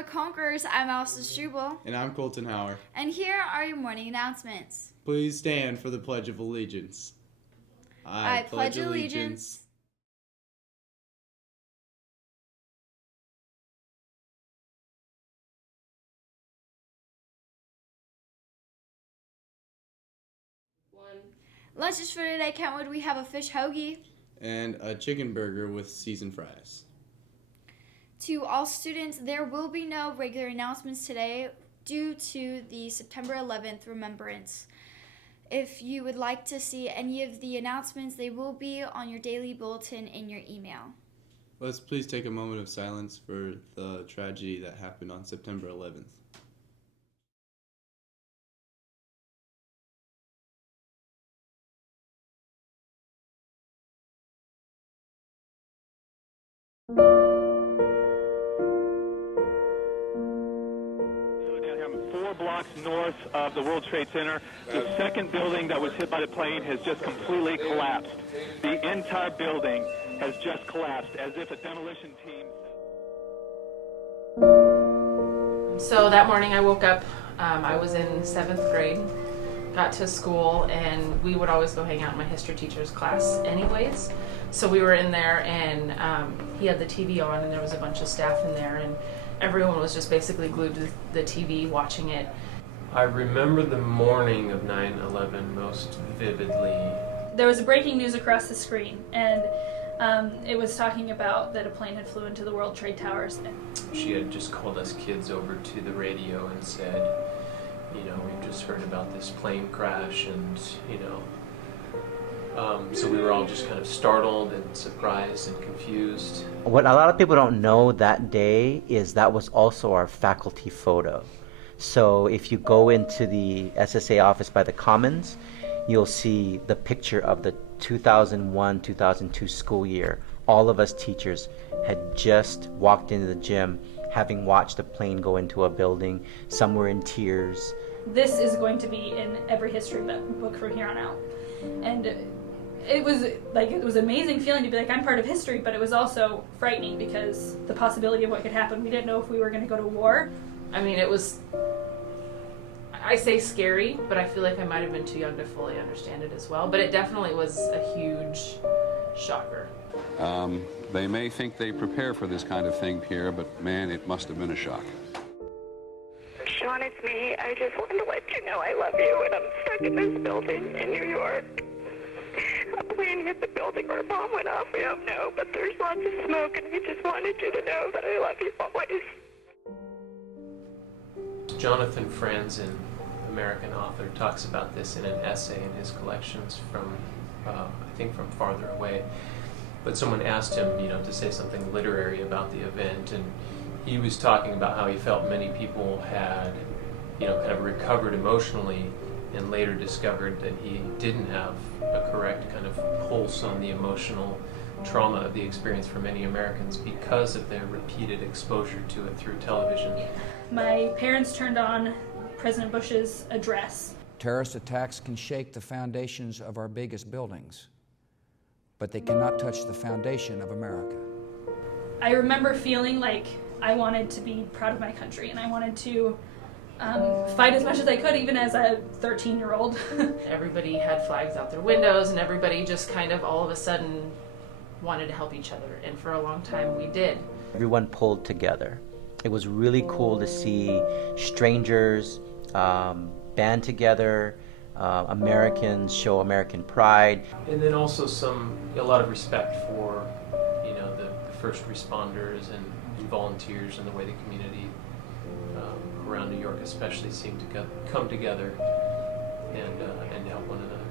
Iowa Conquerors. I'm Allison Struble. And I'm Colton Hauer. And here are your morning announcements. Please stand for the Pledge of Allegiance. I pledge allegiance. Lunches for today, Kentwood, we have a fish hoagie. And a chicken burger with seasoned fries. To all students, there will be no regular announcements today due to the September 11th remembrance. If you would like to see any of the announcements, they will be on your daily bulletin in your email. Let's please take a moment of silence for the tragedy that happened on September 11th. Four blocks north of the World Trade Center, the second building that was hit by the plane has just completely collapsed. The entire building has just collapsed as if a demolition team... So that morning I woke up, I was in 7th grade, got to school, and we would always go hang out in my history teacher's class anyways. So we were in there, and he had the TV on, and there was a bunch of staff in there, and everyone was just basically glued to the TV watching it. I remember the morning of 9/11 most vividly. There was a breaking news across the screen, and it was talking about that a plane had flew into the World Trade Towers. She had just called us kids over to the radio and said, you know, we've just heard about this plane crash, and, you know, so we were all just kind of startled and surprised and confused. What a lot of people don't know that day is that was also our faculty photo. So if you go into the SSA office by the Commons, you'll see the picture of the 2001-2002 school year. All of us teachers had just walked into the gym, having watched a plane go into a building. Some were in tears. This is going to be in every history book from here on out. And it was an amazing feeling to be like, I'm part of history, but it was also frightening because the possibility of what could happen. We didn't know if we were going to go to war. I mean, it was, I say scary, but I feel like I might have been too young to fully understand it as well. But it definitely was a huge shocker. They may think they prepare for this kind of thing, Pierre, but man, it must have been a shock. Sean, it's me. I just wanted to let you know I love you, and I'm stuck in this building in New York. A plane hit the building or a bomb went off, we don't know, but there's lots of smoke, and I just wanted you to know that I love you always. Jonathan Franzen, American author, talks about this in an essay in his collections from, I think from Farther Away. But someone asked him, you know, to say something literary about the event, and he was talking about how he felt many people had, you know, kind of recovered emotionally and later discovered that he didn't have a correct kind of pulse on the emotional trauma of the experience for many Americans because of their repeated exposure to it through television. My parents turned on President Bush's address. Terrorist attacks can shake the foundations of our biggest buildings, but they cannot touch the foundation of America. I remember feeling like I wanted to be proud of my country, and I wanted to fight as much as I could, even as a 13-year-old. Everybody had flags out their windows, and everybody just kind of all of a sudden wanted to help each other, and for a long time we did. Everyone pulled together. It was really cool to see strangers band together, Americans show American pride. And then also a lot of respect for, you know, the first responders and volunteers and the way the community around New York especially seemed to come together and help one another.